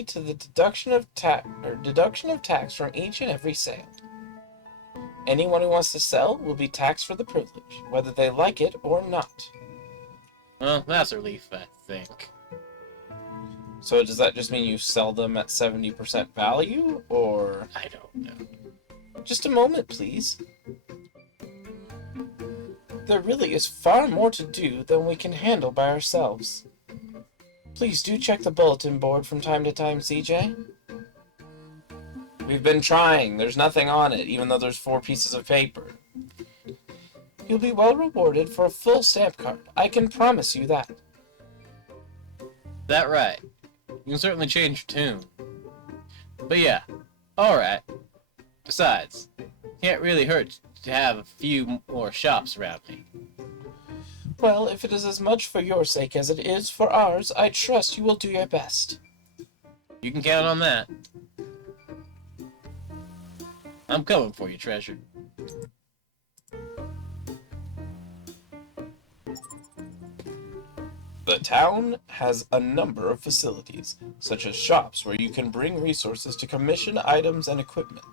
to the deduction of tax from each and every sale. Anyone who wants to sell will be taxed for the privilege, whether they like it or not. Well, that's a relief, I think. So does that just mean you sell them at 70% value, or... I don't know. Just a moment, please. There really is far more to do than we can handle by ourselves. Please do check the bulletin board from time to time, CJ. We've been trying. There's nothing on it, even though there's 4 pieces of paper. You'll be well rewarded for a full stamp card. I can promise you that. That right. You can certainly change your tune. But yeah, alright. Besides, can't really hurt to have a few more shops around me. Well, if it is as much for your sake as it is for ours, I trust you will do your best. You can count on that. I'm coming for you, treasure. The town has a number of facilities, such as shops where you can bring resources to commission items and equipment.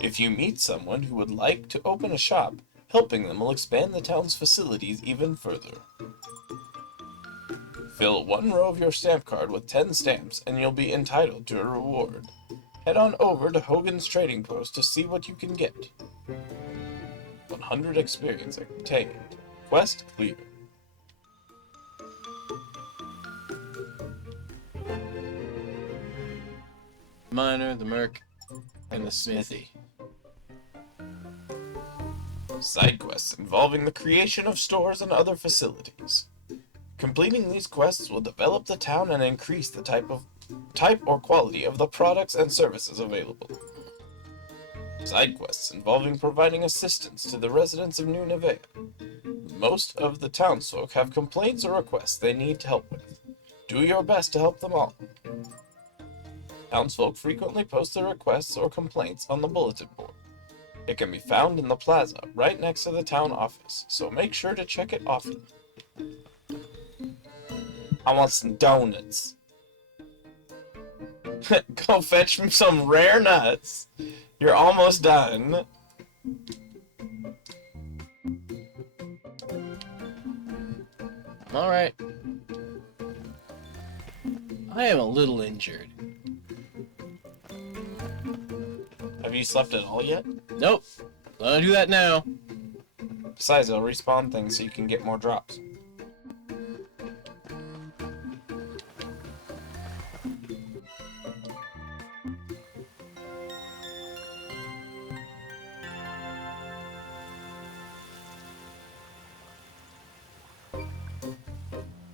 If you meet someone who would like to open a shop, helping them will expand the town's facilities even further. Fill 1 row of your stamp card with 10 stamps and you'll be entitled to a reward. Head on over to Hogan's Trading Post to see what you can get. 100 experience obtained. Quest clear. Miner, the merc, and the smithy. Side quests involving the creation of stores and other facilities. Completing these quests will develop the town and increase the type or quality of the products and services available. Side quests involving providing assistance to the residents of New Nevea. Most of the townsfolk have complaints or requests they need help with. Do your best to help them all. Townsfolk frequently post their requests or complaints on the bulletin board. It can be found in the plaza, right next to the town office, so make sure to check it often. I want some donuts. Go fetch me some rare nuts. You're almost done. Alright. I am a little injured. Have you slept at all yet? Nope. Gonna do that now. Besides, it'll respawn things so you can get more drops.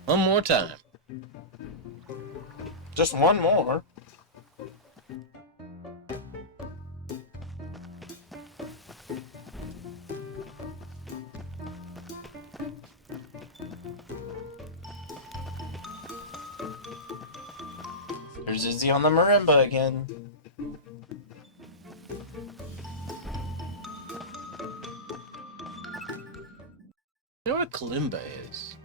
One more time. Just one more. There's Izzy on the marimba again. You know what a kalimba is?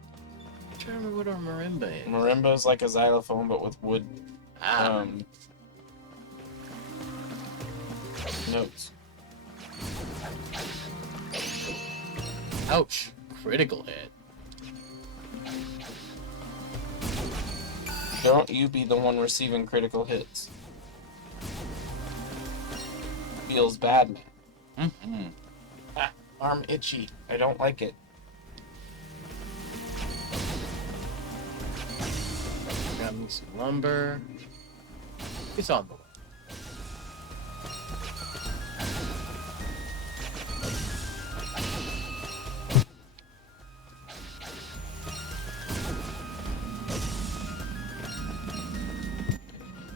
I'm trying to remember what a marimba is. Marimba is like a xylophone, but with wood notes. Ouch. Critical hit. Don't you be the one receiving critical hits. Feels bad, man. Mm-hmm. Ah, arm itchy. I don't like it. Got me some lumber. It's on the way.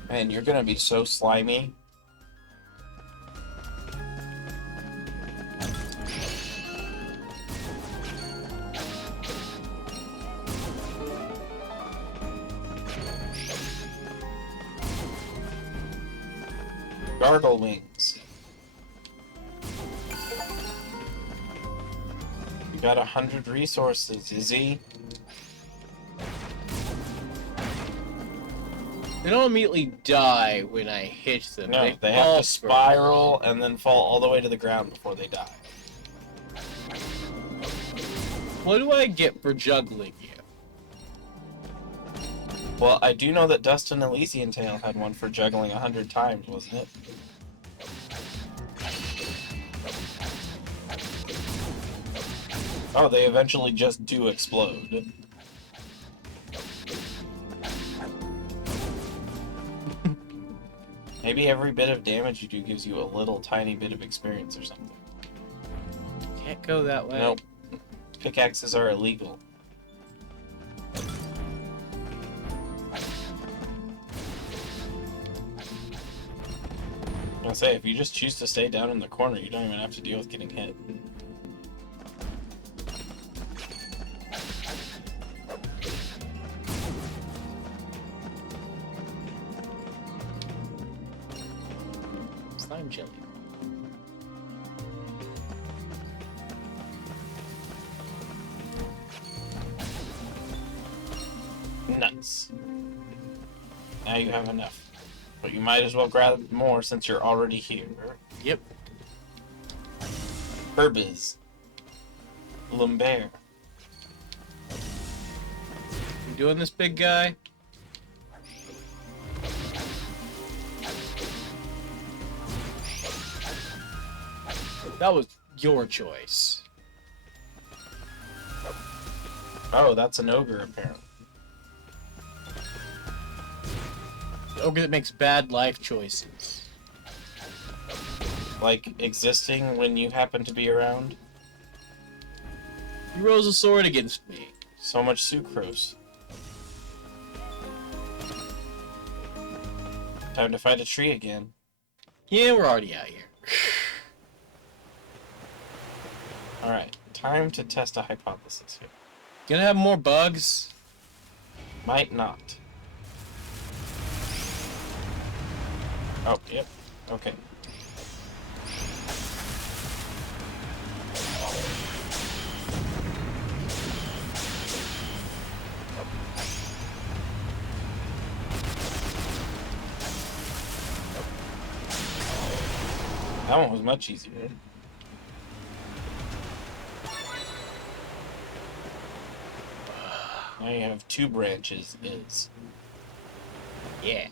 Man, you're gonna be so slimy. Gargle wings. You got 100 resources, Izzy. They don't immediately die when I hit them. No, they have fall to spiral and then fall all the way to the ground before they die. What do I get for juggling you? Well, I do know that Dustin Elysian Tail had one for juggling 100 times, wasn't it? Oh, they eventually just do explode. Maybe every bit of damage you do gives you a little tiny bit of experience or something. Can't go that way. Nope. Pickaxes are illegal. I'll say, if you just choose to stay down in the corner, you don't even have to deal with getting hit. Slime jelly. Nuts. Now you have enough. But you might as well grab more since you're already here. Yep. Herbis. Lumber. You doing this, big guy? That was your choice. Oh, that's an ogre, apparently. The ogre that makes bad life choices. Like, existing when you happen to be around. He rose a sword against me. So much sucrose. Time to fight a tree again. Yeah, we're already out here. Alright, time to test a hypothesis here. Gonna have more bugs? Might not. Oh, yep. Okay. That one was much easier. Now you have 2 branches, is. Yeah.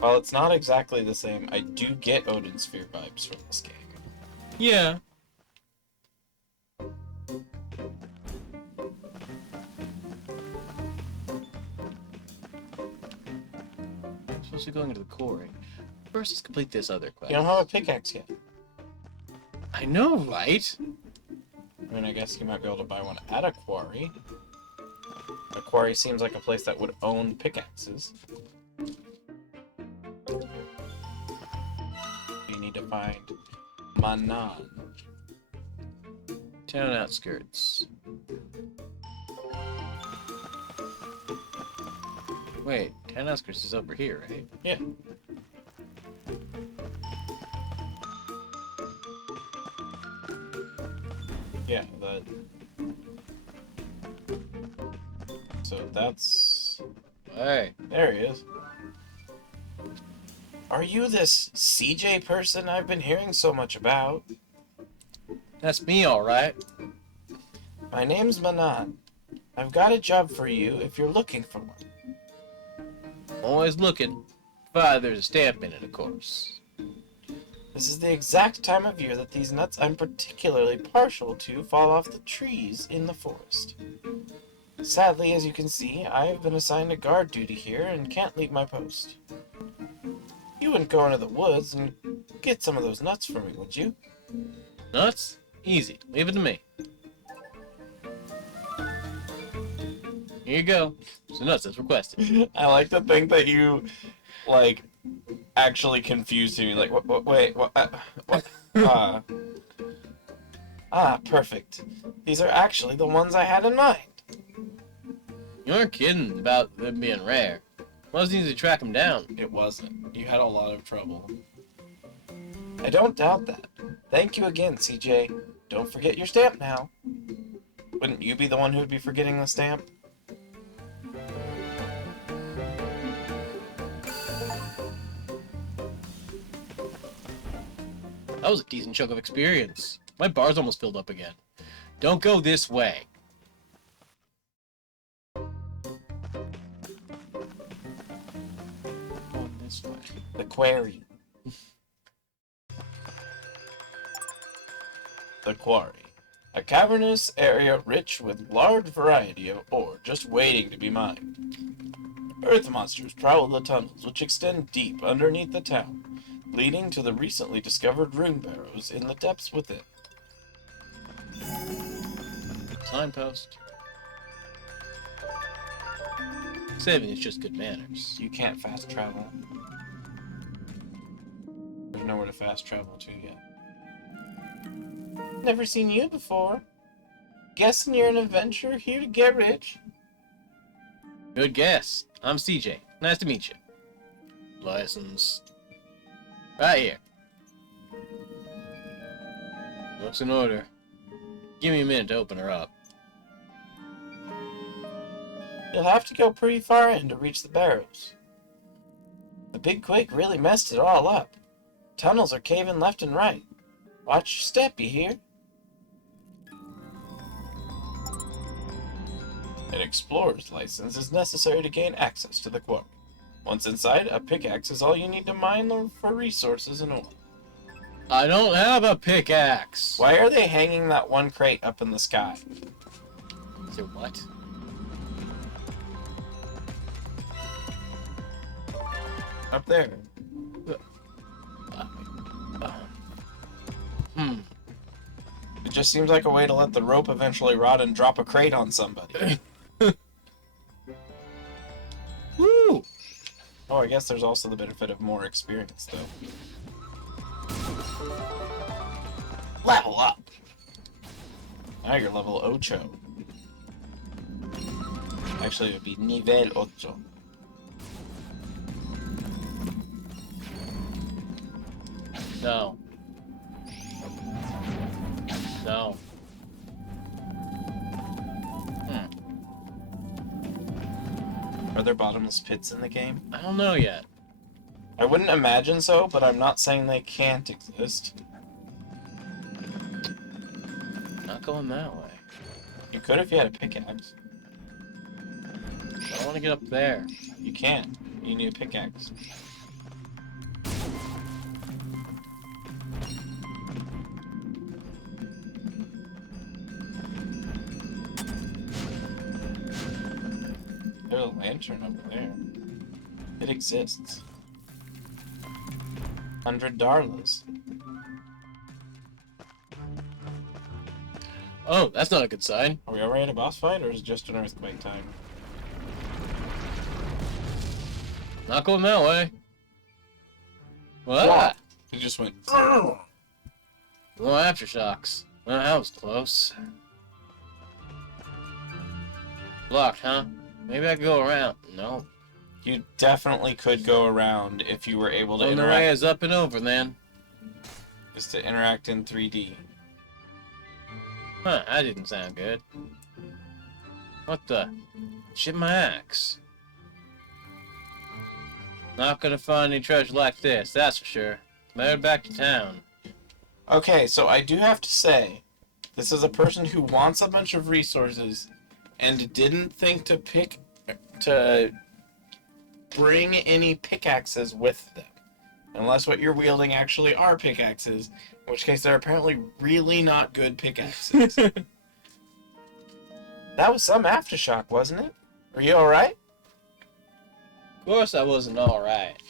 While it's not exactly the same, I do get Odin Sphere vibes from this game. Yeah. I'm supposed to be going to the quarry. First, let's complete this other quest. You don't have a pickaxe yet. I know, right? I mean, I guess you might be able to buy one at a quarry. A quarry seems like a place that would own pickaxes. You need to find Manan. Town outskirts. Wait, town outskirts is over here, right? Yeah. Yeah, that. So that's. Hey. There he is. Are you this CJ person I've been hearing so much about? That's me, alright. My name's Manan. I've got a job for you if you're looking for one. Always looking. Provided there's a stamp in it, of course. This is the exact time of year that these nuts I'm particularly partial to fall off the trees in the forest. Sadly, as you can see, I have been assigned a guard duty here and can't leave my post. You wouldn't go into the woods and get some of those nuts for me, would you? Nuts? Easy. Leave it to me. Here you go. Some nuts as requested. I like to think that you, like, actually confused me. Like, wait, what? Perfect. These are actually the ones I had in mind. You aren't kidding about them being rare. Wasn't easy to track them down. It wasn't. You had a lot of trouble. I don't doubt that. Thank you again, CJ. Don't forget your stamp now. Wouldn't you be the one who would be forgetting the stamp? That was a decent chunk of experience. My bar's almost filled up again. Don't go this way. Going this way. The quarry. The quarry. A cavernous area rich with large variety of ore just waiting to be mined. Earth monsters prowl the tunnels which extend deep underneath the town, leading to the recently discovered rune barrows in the depths within. Signpost. Saving is just good manners. You can't fast travel. There's nowhere to fast travel to yet. Never seen you before. Guessing you're an adventurer here to get rich? Good guess. I'm CJ. Nice to meet you. License. Right here. Looks in order. Give me a minute to open her up. You'll have to go pretty far in to reach the barrows. The big quake really messed it all up. Tunnels are caving left and right. Watch your step, you hear? An explorer's license is necessary to gain access to the quarry. Once inside, a pickaxe is all you need to mine for resources and ore. I don't have a pickaxe. Why are they hanging that one crate up in the sky? Is it what? Up there. It just seems like a way to let the rope eventually rot and drop a crate on somebody. Woo! Oh, I guess there's also the benefit of more experience, though. Level up! Now you're level 8. Actually, it would be nivel 8. No. No. Are there bottomless pits in the game? I don't know yet. I wouldn't imagine so, but I'm not saying they can't exist. Not going that way. You could if you had a pickaxe. I don't want to get up there. You can. You need a pickaxe. There's a lantern over there. It exists. 100 Darlas. Oh, that's not a good sign. Are we already at a boss fight, or is it just an earthquake time? Not going that way. What? It just went. Well, aftershocks. Well, that was close. Blocked, huh? Maybe I could go around. No. You definitely could go around if you were able to Well, the interact. way is up and over then. Is to interact in 3D. Huh, that didn't sound good. What the? Shit, my axe. Not gonna find any treasure like this, that's for sure. Better back to town. Okay, so I do have to say, this is a person who wants a bunch of resources and didn't think to bring any pickaxes with them. Unless what you're wielding actually are pickaxes, in which case they're apparently really not good pickaxes. That was some aftershock, wasn't it? Were you alright? Of course I wasn't alright.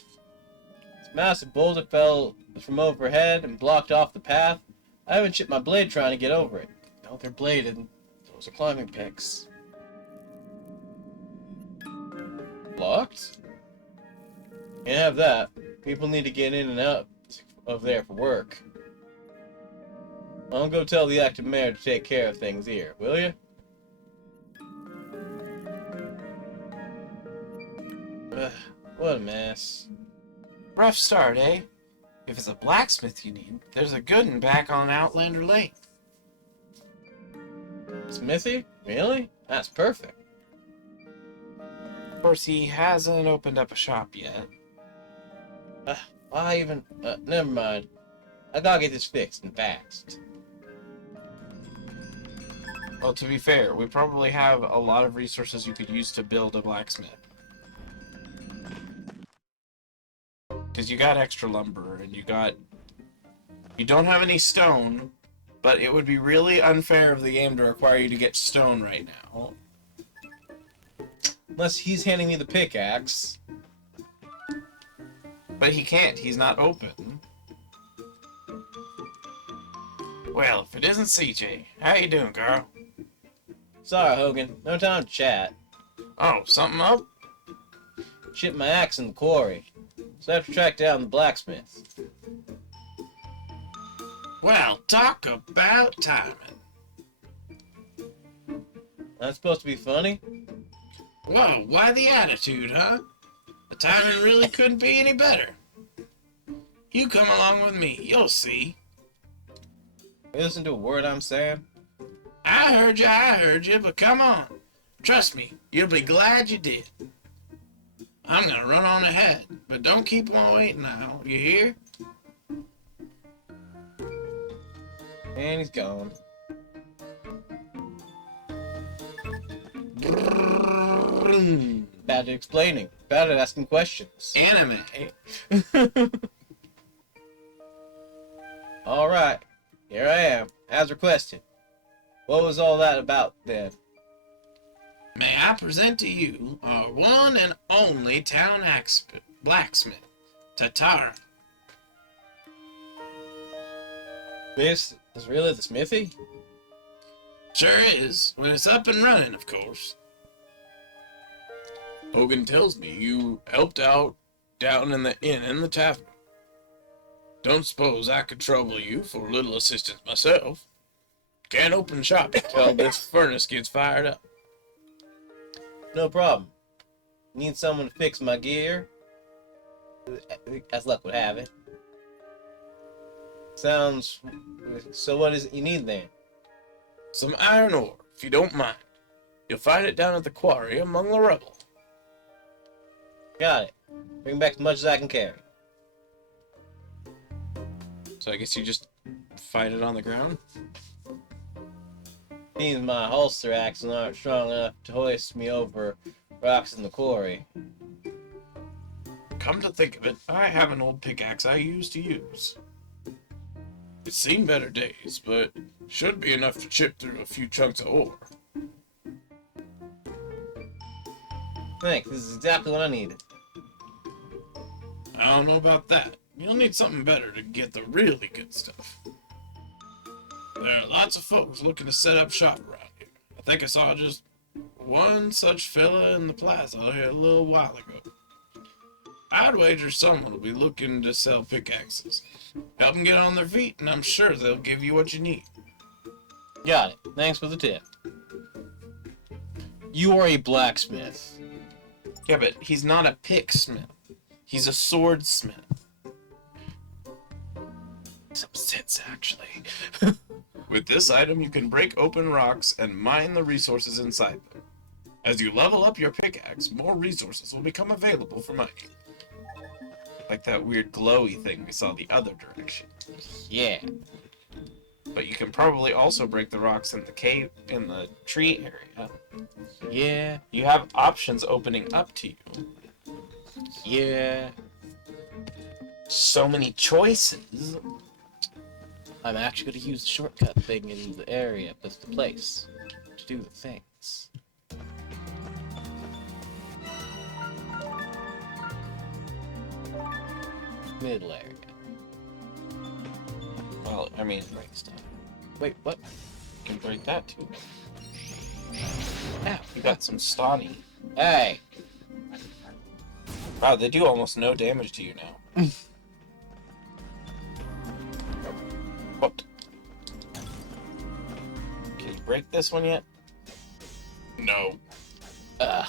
This massive boulder fell from overhead and blocked off the path. I even chipped my blade trying to get over it. No, they're bladed and those are climbing picks. Blocked? Can't have that. People need to get in and out of there for work. I'll go tell the active mayor to take care of things here, will you? Ugh, what a mess. Rough start, eh? If it's a blacksmith you need, there's a good one back on Outlander Lane. Smithy? Really? That's perfect. Of course, he hasn't opened up a shop yet. Why even... never mind. I gotta get this fixed and fast. Well, to be fair, we probably have a lot of resources you could use to build a blacksmith. Because you got extra lumber, and you don't have any stone, but it would be really unfair of the game to require you to get stone right now. Unless he's handing me the pickaxe. But he can't, he's not open. Well, if it isn't CJ, how you doing, girl? Sorry, Hogan. No time to chat. Oh, something up? Shipped my axe in the quarry. So I have to track down the blacksmith. Well, talk about timing. That's supposed to be funny? Whoa, why the attitude, huh? The timing really couldn't be any better. You come along with me, you'll see. You listen to a word I'm saying? I heard you, but come on. Trust me, you'll be glad you did. I'm gonna run on ahead, but don't keep on waiting now, you hear? And he's gone. Bad at explaining. Bad at asking questions. Anime. Alright. Here I am, as requested. What was all that about, then? May I present to you our one and only town blacksmith, Tatara. This is really the smithy? Sure is, when it's up and running, of course. Hogan tells me you helped out down in the inn and the tavern. Don't suppose I could trouble you for a little assistance myself. Can't open shop until this furnace gets fired up. No problem. Need someone to fix my gear? As luck would have it. Sounds... So what is it you need then? Some iron ore, if you don't mind. You'll find it down at the quarry among the rubble. Got it. Bring back as much as I can carry. So I guess you just find it on the ground? Seems my holster axes aren't strong enough to hoist me over rocks in the quarry. Come to think of it, I have an old pickaxe I used to use. It's seen better days, but should be enough to chip through a few chunks of ore. Thanks, this is exactly what I needed. I don't know about that. You'll need something better to get the really good stuff. There are lots of folks looking to set up shop around here. I think I saw just one such fella in the plaza here a little while ago. I'd wager someone will be looking to sell pickaxes. Help them get on their feet, and I'm sure they'll give you what you need. Got it. Thanks for the tip. You are a blacksmith. Yeah, but he's not a picksmith. He's a swordsmith. Some sense, actually. With this item, you can break open rocks and mine the resources inside them. As you level up your pickaxe, more resources will become available for mining. Like that weird glowy thing we saw the other direction. Yeah. But you can probably also break the rocks in the tree area. Yeah. You have options opening up to you. Yeah. So many choices. I'm actually going to use the shortcut thing in the area of the place to do the things. Middle area. Well, I mean, Break stuff. Wait, what? you can break that too. Ow. You got some stani. Hey! Wow, they do almost no damage to you now. What? Can you break this one yet? No. Ugh.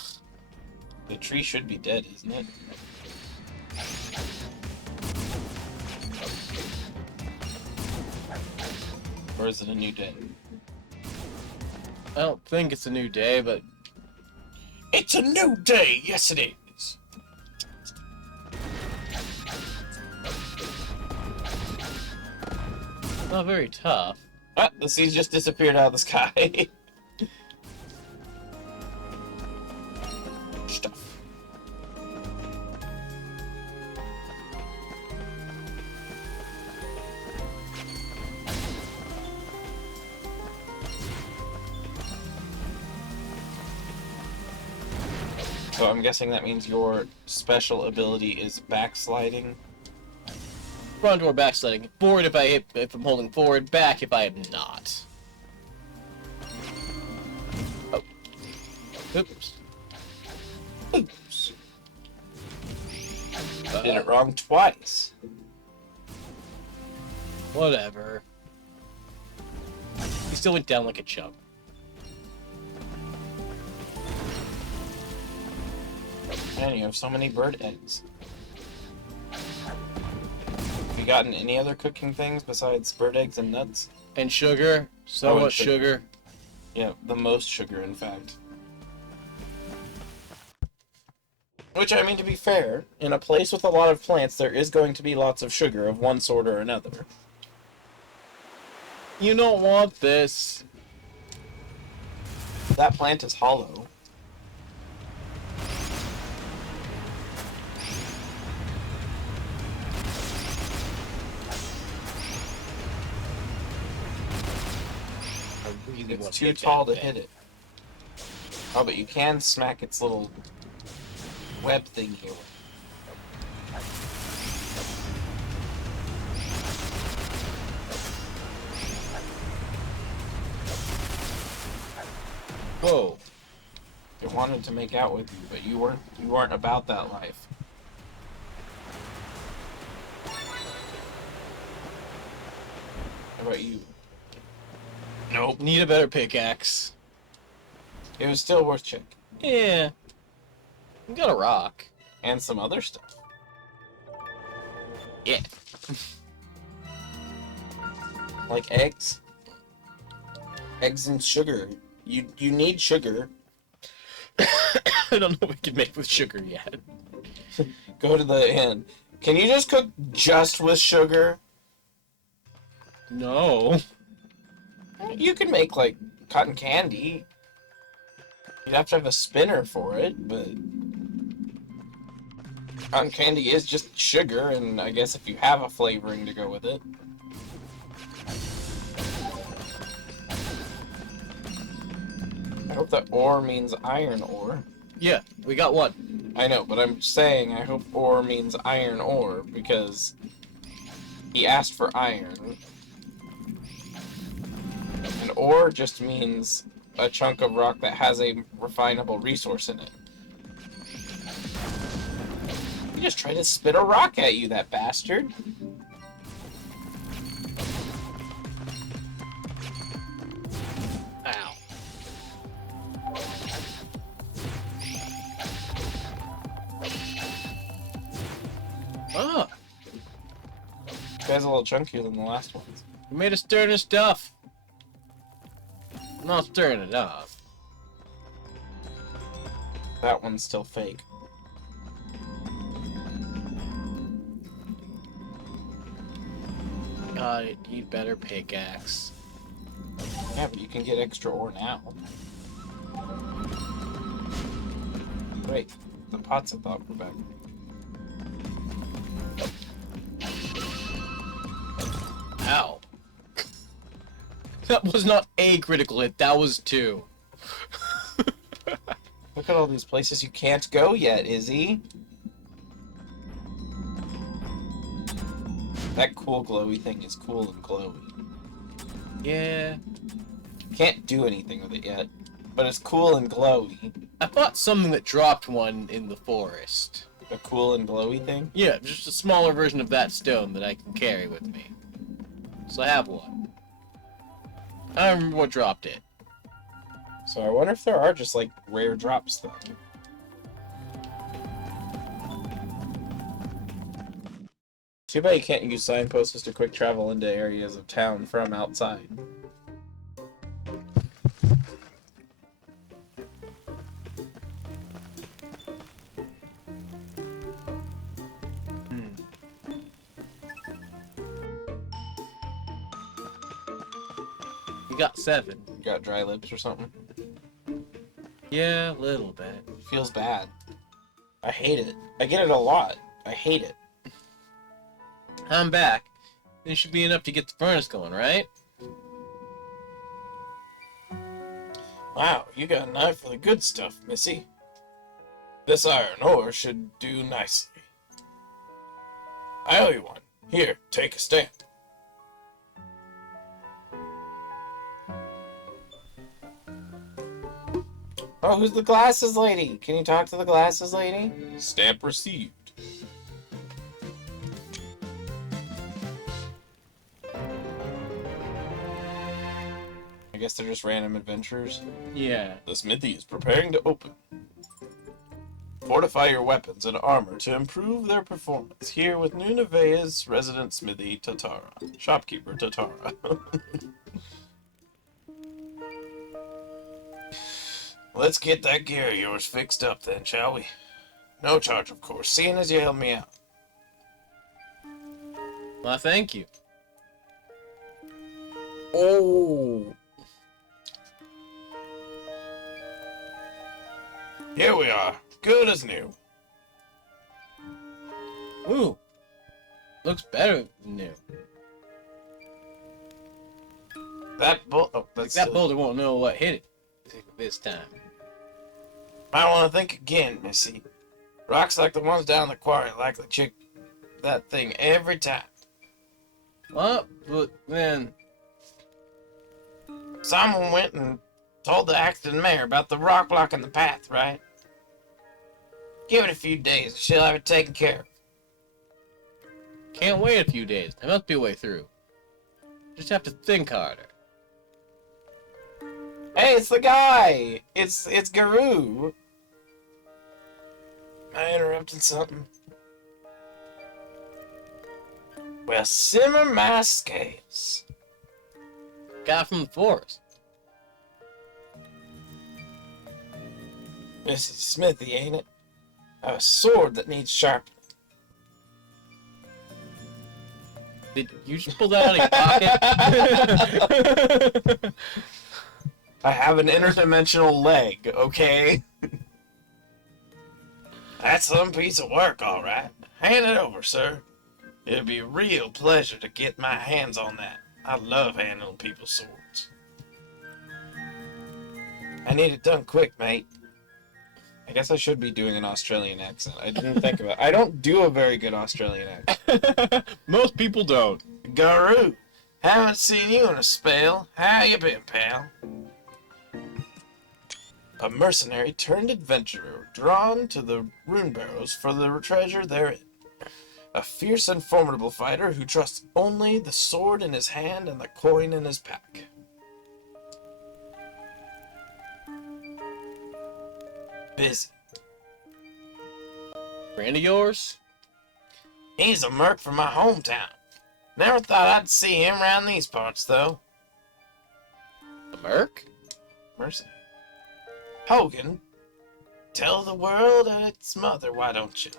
The tree should be dead, isn't it? Or is it a new day? I don't think it's a new day, but It's a new day! Yes, it is! not very tough. Ah, the seeds just disappeared out of the sky. Stuff. So I'm guessing that means your special ability is backsliding. Front or backsliding. Forward if I'm holding forward, back if I am not. Oh. Oops. Oops. Did it wrong twice. Whatever. He still went down like a chump. Man, you have so many bird eggs. Have you gotten any other cooking things besides bird eggs and nuts? And sugar. So Oh, and much sugar. sugar. Yeah, the most sugar, in fact. Which, I mean, to be fair, in a place with a lot of plants, there is going to be lots of sugar of one sort or another. You don't want this. That plant is hollow. I really It's want too get tall that to thing. hit it. Oh, but you can smack its little web thing here. Whoa. It wanted to make out with you, but you weren't about that life. How about you? Nope. Need a better pickaxe. It was still worth checking. Yeah. You got a rock. And some other stuff. Yeah. Like eggs. Eggs and sugar. You need sugar. I don't know what we can make with sugar yet. Go to the inn. Can you just cook just with sugar? No. You can make, like, cotton candy. You'd have to have a spinner for it, but... Cotton candy is just sugar, and I guess if you have a flavoring to go with it. I hope that ore means iron ore. Yeah, we got one. I know, but I'm saying I hope ore means iron ore, because he asked for iron. And ore just means a chunk of rock that has a refinable resource in it. He just tried to spit a rock at you, that bastard. Ow. Ah, This guy's a little chunkier than the last ones. we made us stirring his stuff. I'm not stirring it up. That one's still fake. God, need better pickaxe. Yeah, but you can get extra ore now. Wait, the pots I thought were back. Ow. That was not a critical hit, that was two. Look at all these places you can't go yet, Izzy. That cool glowy thing is cool and glowy. Yeah. Can't do anything with it yet, but it's cool and glowy. I bought something that dropped one in the forest. The cool and glowy thing? Yeah, just a smaller version of that stone that I can carry with me. So I have one. I don't remember what dropped it. So I wonder if there are just, like, rare drops then. Too bad you can't use signposts to quick travel into areas of town from outside. You got 7. You got dry lips or something? Yeah, a little bit. Feels bad. I hate it. I get it a lot. I hate it. I'm back. This should be enough to get the furnace going, right? Wow, you got an eye for the good stuff, Missy. This iron ore should do nicely. I owe you one. Here, take a stamp. Oh, who's the glasses lady? Can you talk to the glasses lady? Stamp received. I guess they're just random adventures. Yeah. The smithy is preparing to open. Fortify your weapons and armor to improve their performance. Here with new Nevaeh's resident smithy, Tatara. Shopkeeper, Tatara. Let's get that gear of yours fixed up then, shall we? No charge, of course, seeing as you helped me out. Well, thank you. Oh! Here we are, good as new. Ooh. Looks better than new. That boulder won't know what hit it this time. Might want to think again, Missy. Rocks like the ones down the quarry likely check that thing every time. Well, but then... Someone went and told the Acton mayor about the rock blocking the path, right? Give it a few days, she'll have it taken care of. Can't wait a few days. There must be a way through. Just have to think harder. Hey, it's the guy! It's Garou! Am I interrupting something? Well, simmer my scales. Guy from the forest. This is a smithy, ain't it? A sword that needs sharpening. Did you just pull that out of your pocket? I have an interdimensional leg, okay? That's some piece of work, all right. Hand it over, sir. It'd be a real pleasure to get my hands on that. I love handling people's swords. I need it done quick, mate. I guess I should be doing an Australian accent. I didn't think about it. I don't do a very good Australian accent. Most people don't. Garou, haven't seen you in a spell. How you been, pal? A mercenary turned adventurer, drawn to the rune barrows for the treasure therein. A fierce and formidable fighter who trusts only the sword in his hand and the coin in his pack. Busy. Friend of yours? He's a merc from my hometown. Never thought I'd see him around these parts, though. A merc? Mercenary. Hogan, tell the world and its mother, why don't you?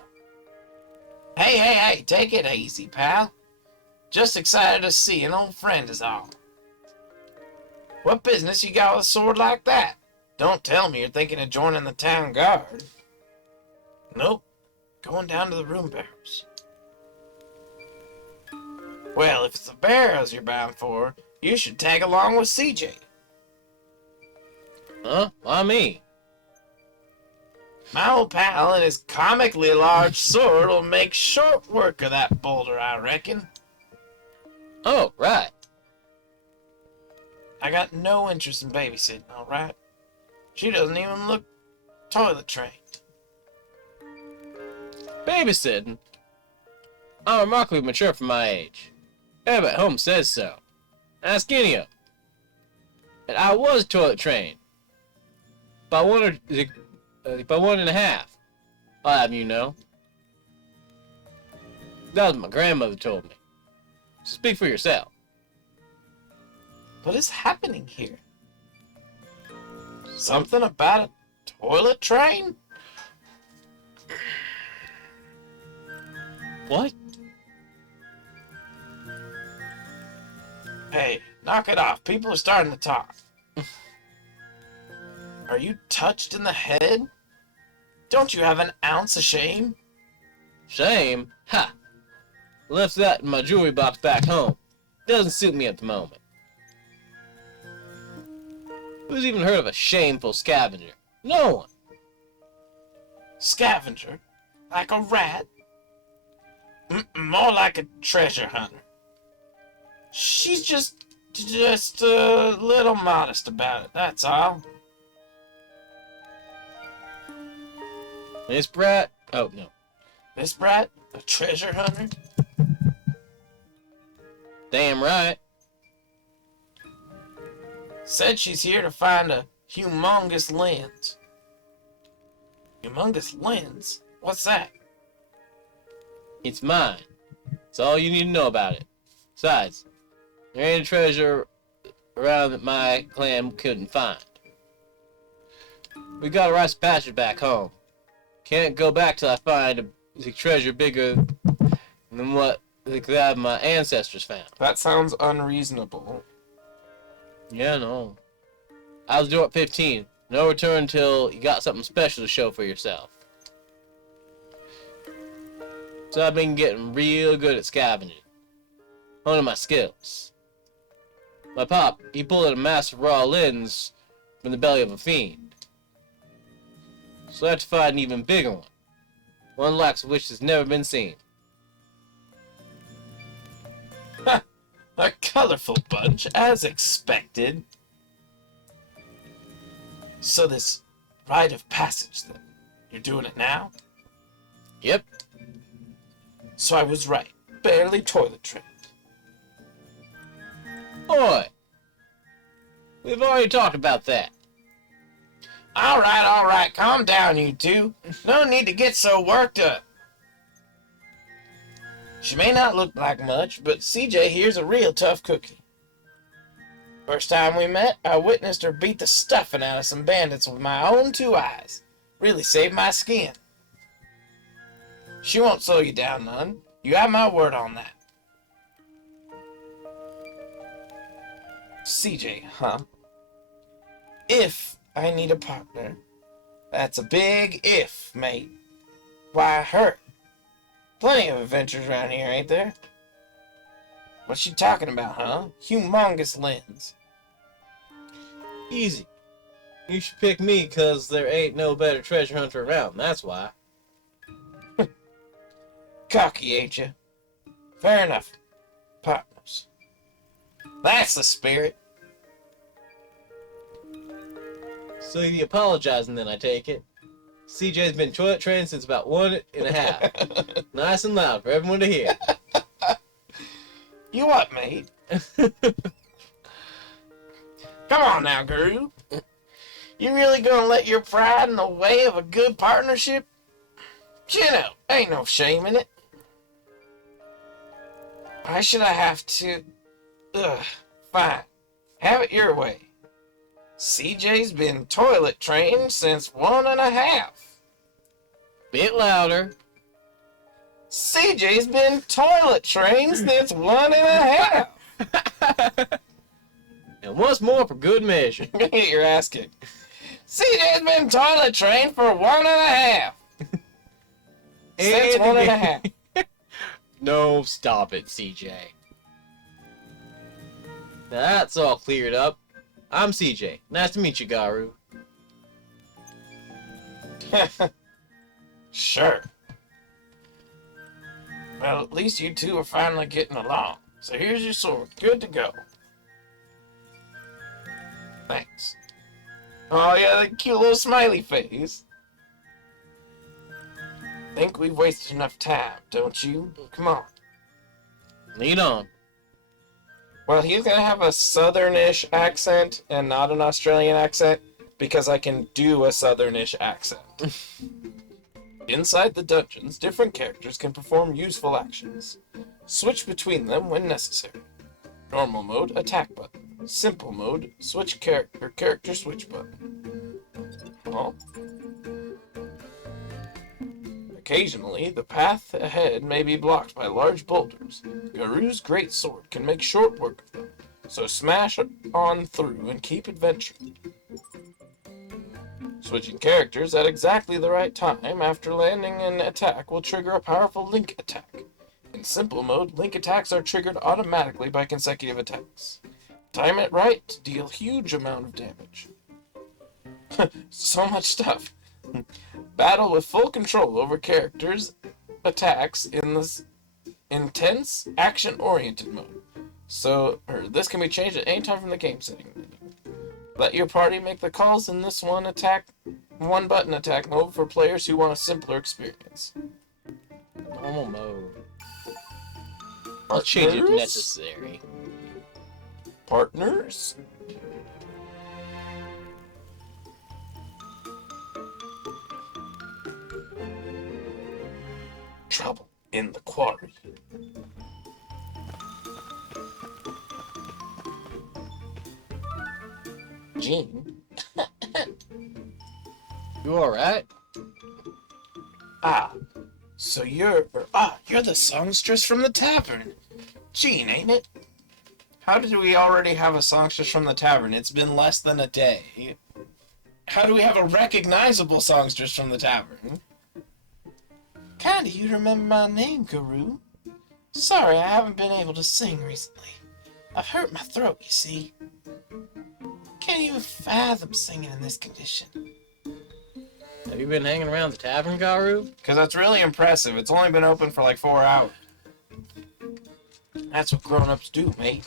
Hey, take it easy, pal. Just excited to see an old friend is all. What business you got with a sword like that? Don't tell me you're thinking of joining the town guard. Nope, going down to the room barrows. Well, if it's the barrows you're bound for, you should tag along with CJ. Huh? Why me? My old pal and his comically large sword will make short work of that boulder, I reckon. Oh, right. I got no interest in babysitting, alright? She doesn't even look toilet trained. Babysitting? I'm remarkably mature for my age. Everybody at home says so. Ask any of them. And I was toilet trained. By one and a half. I'll have you know. That was what my grandmother told me. So speak for yourself. What is happening here? Something about a toilet train? What? Hey, knock it off. People are starting to talk. Are you touched in the head? Don't you have an ounce of shame? Shame? Ha! Left that in my jewelry box back home. Doesn't suit me at the moment. Who's even heard of a shameful scavenger? No one. Scavenger? Like a rat? More like a treasure hunter. She's just a little modest about it, that's all. This brat? Oh, no. This brat? A treasure hunter? Damn right. Said she's here to find a humongous lens. Humongous lens? What's that? It's mine. That's all you need to know about it. Besides, there ain't a treasure around that my clan couldn't find. We got a rites of passage back home. Can't go back till I find a treasure bigger than what that my ancestors found. That sounds unreasonable. Yeah, no. I was due at 15. No return till you got something special to show for yourself. So I've been getting real good at scavenging. Honing my skills. My pop, he pulled out a massive raw lens from the belly of a fiend. So I had to find an even bigger one. One like which has never been seen. A colorful bunch, as expected. So this rite of passage, then. You're doing it now? Yep. So I was right. Barely toilet trained. Boy! We've already talked about that. All right. Calm down, you two. No need to get so worked up. She may not look like much, but CJ here's a real tough cookie. First time we met, I witnessed her beat the stuffing out of some bandits with my own two eyes. Really saved my skin. She won't slow you down none. You have my word on that. CJ, huh? If I need a partner, that's a big if, mate. Why, her. Plenty of adventures around here, ain't there? What's she talking about, huh? Humongous lens. Easy. You should pick me because there ain't no better treasure hunter around, that's why. Cocky, ain't you? Fair enough. Partners. That's the spirit. So you apologizing then, I take it? CJ's been toilet trained since about 1.5. Nice and loud for everyone to hear. You what, mate? Come on now, girl. You really gonna let your pride in the way of a good partnership? You know, ain't no shame in it. Why should I have to... Ugh, fine. Have it your way. CJ's been toilet trained since 1.5. Bit louder. CJ's been toilet trained since 1.5. And once more for good measure. You're asking. CJ's been toilet trained for 1.5. Since And 1.5. No, stop it, CJ. Now that's all cleared up. I'm CJ. Nice to meet you, Garu. Sure. Well, at least you two are finally getting along. So here's your sword. Good to go. Thanks. Oh yeah, that cute little smiley face. Think we've wasted enough time, don't you? Come on. Lead on. Well, he's gonna have a southernish accent and not an Australian accent because I can do a southernish accent. Inside the dungeons, different characters can perform useful actions. Switch between them when necessary. Normal mode, attack button. Simple mode, switch character switch button. Oh. Occasionally, the path ahead may be blocked by large boulders. Garoo's great sword can make short work of them, so smash on through and keep adventuring. Switching characters at exactly the right time after landing an attack will trigger a powerful link attack. In simple mode, link attacks are triggered automatically by consecutive attacks. Time it right to deal huge amount of damage. So much stuff. Battle with full control over characters' attacks in this intense, action-oriented mode. This can be changed at any time from the game setting menu. Let your party make the calls in this one-button attack mode for players who want a simpler experience. Normal mode. I'll change it if necessary. Partners? Trouble in the quarry. Gene? You alright? So you're the songstress from the tavern. Gene, ain't it? How did we already have a songstress from the tavern? It's been less than a day. How do we have a recognizable songstress from the tavern? Kinda you remember my name, Garoo. Sorry, I haven't been able to sing recently. I've hurt my throat, you see. Can't even fathom singing in this condition. Have you been hanging around the tavern, Garoo? Because that's really impressive. It's only been open for like 4 hours. That's what grown-ups do, mate.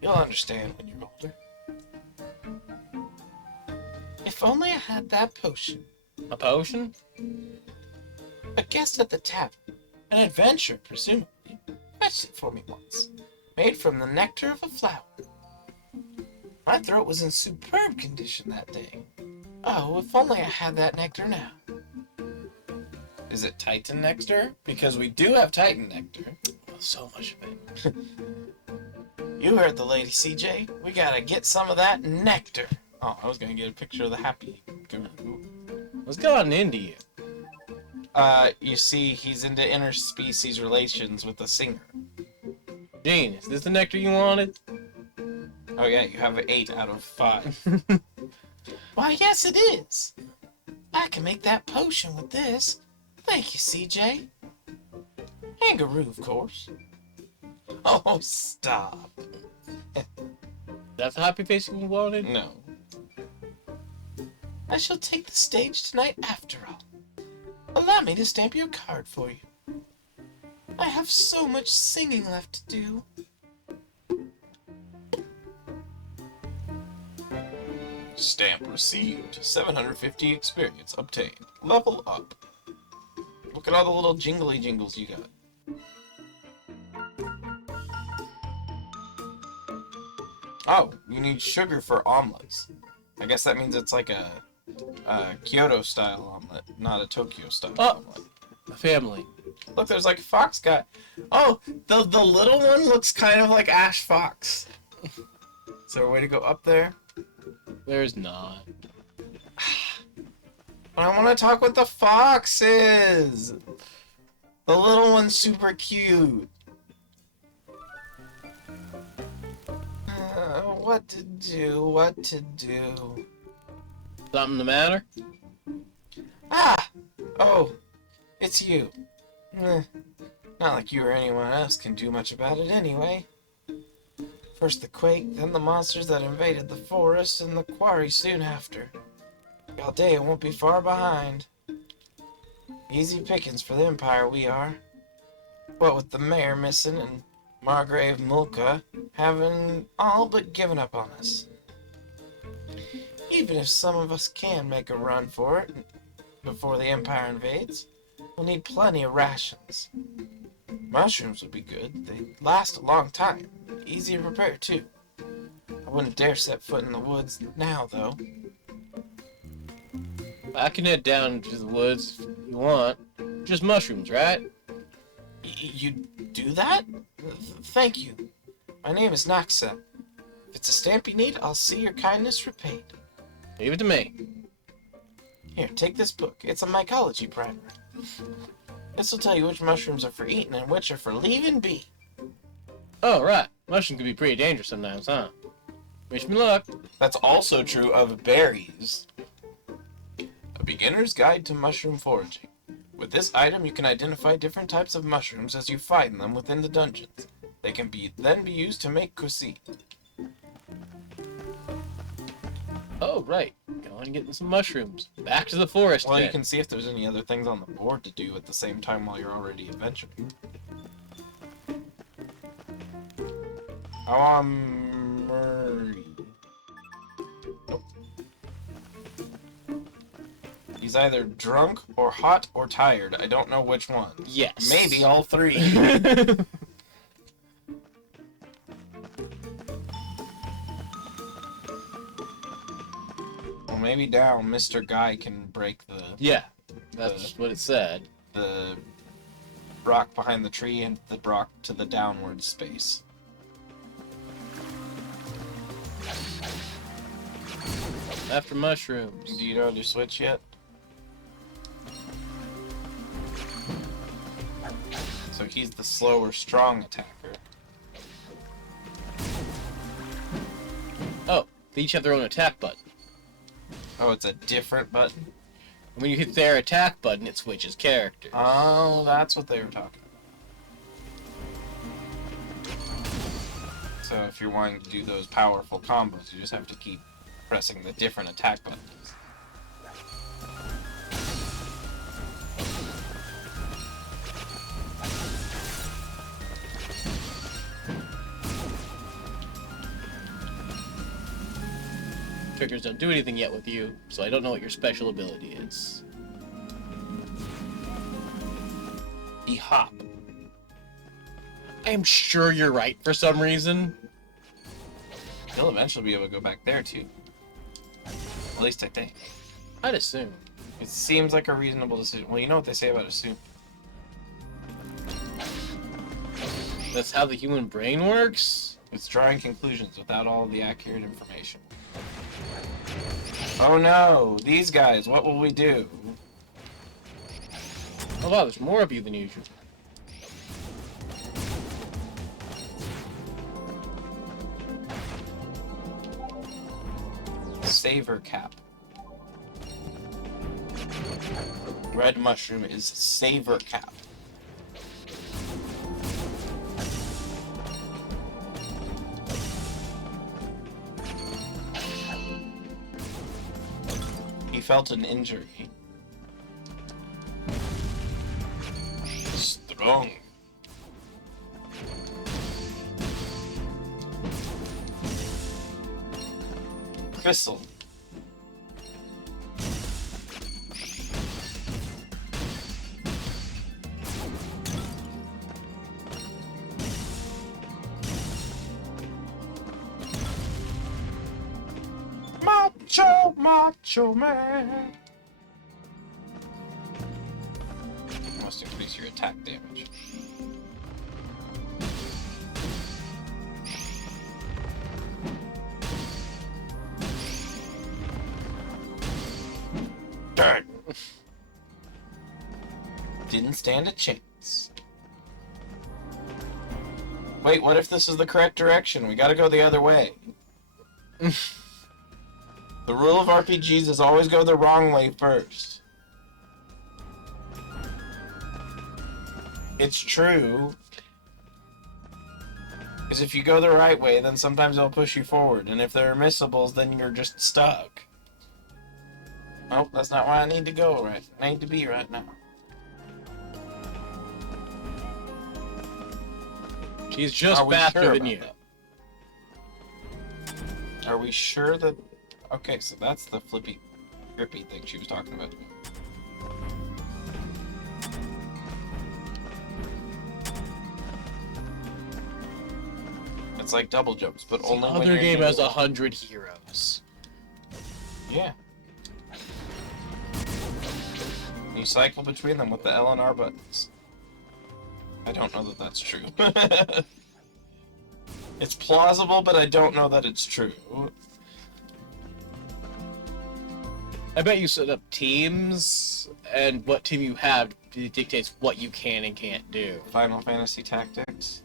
You'll understand when you're older. If only I had that potion. A potion? A guest at the tavern. An adventure, presumably. Fetched it for me once. Made from the nectar of a flower. My throat was in superb condition that day. Oh, if only I had that nectar now. Is it Titan nectar? Because we do have Titan nectar. Oh, so much of it. You heard the lady, CJ. We gotta get some of that nectar. Oh, I was gonna get a picture of the happy Garoo. What's gotten into you? You see, he's into interspecies relations with a singer. Gene, is this the nectar you wanted? Oh yeah, you have an 8 out of 5. Why, yes it is. I can make that potion with this. Thank you, CJ. And Garoo, of course. Oh, stop. That's the happy face you wanted? No. I shall take the stage tonight after all. Allow me to stamp your card for you. I have so much singing left to do. Stamp received. 750 experience obtained. Level up. Look at all the little jingly jingles you got. Oh, you need sugar for omelets. I guess that means it's like a Kyoto-style omelet, not a Tokyo-style omelet. A family. Look, there's like a fox guy. Oh, the little one looks kind of like Ash Fox. Is there a way to go up there? There's not. But I want to talk with the foxes. The little one's super cute. What to do? What to do? Something the matter? Ah! Oh, it's you. Not like you or anyone else can do much about it anyway. First the quake, then the monsters that invaded the forest, and the quarry soon after. Galdea won't be far behind. Easy pickings for the Empire we are. What with the mayor missing and Margrave Mulka having all but given up on us. Even if some of us can make a run for it before the Empire invades, we'll need plenty of rations. Mushrooms would be good. They last a long time. Easy to prepare, too. I wouldn't dare set foot in the woods now, though. I can head down to the woods you want. Just mushrooms, right? You do that? Thank you. My name is Naxa. If it's a stamp you need, I'll see your kindness repaid. Leave it to me. Here, take this book. It's a mycology primer. This will tell you which mushrooms are for eating and which are for leaving be. Oh, right. Mushrooms can be pretty dangerous sometimes, huh? Wish me luck. That's also true of berries. A beginner's guide to mushroom foraging. With this item, you can identify different types of mushrooms as you find them within the dungeons. They can then be used to make cuisine. Oh, right. Go on and get some mushrooms. Back to the forest. Well, then. you can see if there's any other things on the board to do at the same time while you're already adventuring. Murray. Nope. He's either drunk or hot or tired. I don't know which one. Yes. Maybe all three. Well, maybe now Mr. Guy can break Yeah, that's just what it said. the rock behind the tree and the rock to the downward space. After mushrooms. Do you know how to switch yet? So he's the slower, strong attacker. Oh, they each have their own attack button. Oh, it's a different button? When you hit their attack button, it switches characters. Oh, that's what they were talking about. So if you're wanting to do those powerful combos, you just have to keep pressing the different attack buttons. Triggers don't do anything yet with you, so I don't know what your special ability is. The hop. I am sure you're right for some reason. You'll eventually be able to go back there too. At least I think. I'd assume. It seems like a reasonable decision. Well, you know what they say about assume. That's how the human brain works? It's drawing conclusions without all the accurate information. Oh no! These guys, what will we do? Oh wow, there's more of you than usual. Savor cap. Red mushroom is savor cap. He felt an injury. Strong. Crystal. Macho man. Must increase your attack damage. Darn. Didn't stand a chance. Wait, what if this is the correct direction? We gotta go the other way. The rule of RPGs is always go the wrong way first. It's true. Because if you go the right way, then sometimes they'll push you forward. And if they're missables, then you're just stuck. Nope, that's not where I need to go right. I need to be right now. She's just faster than you. Are we sure that... Okay, so that's the flippy, grippy thing she was talking about. It's like double jumps, but only when Other you're game near has the wall. 100 heroes. Yeah. You cycle between them with the L and R buttons. I don't know that that's true. It's plausible, but I don't know that it's true. I bet you set up teams, and what team you have dictates what you can and can't do. Final Fantasy Tactics.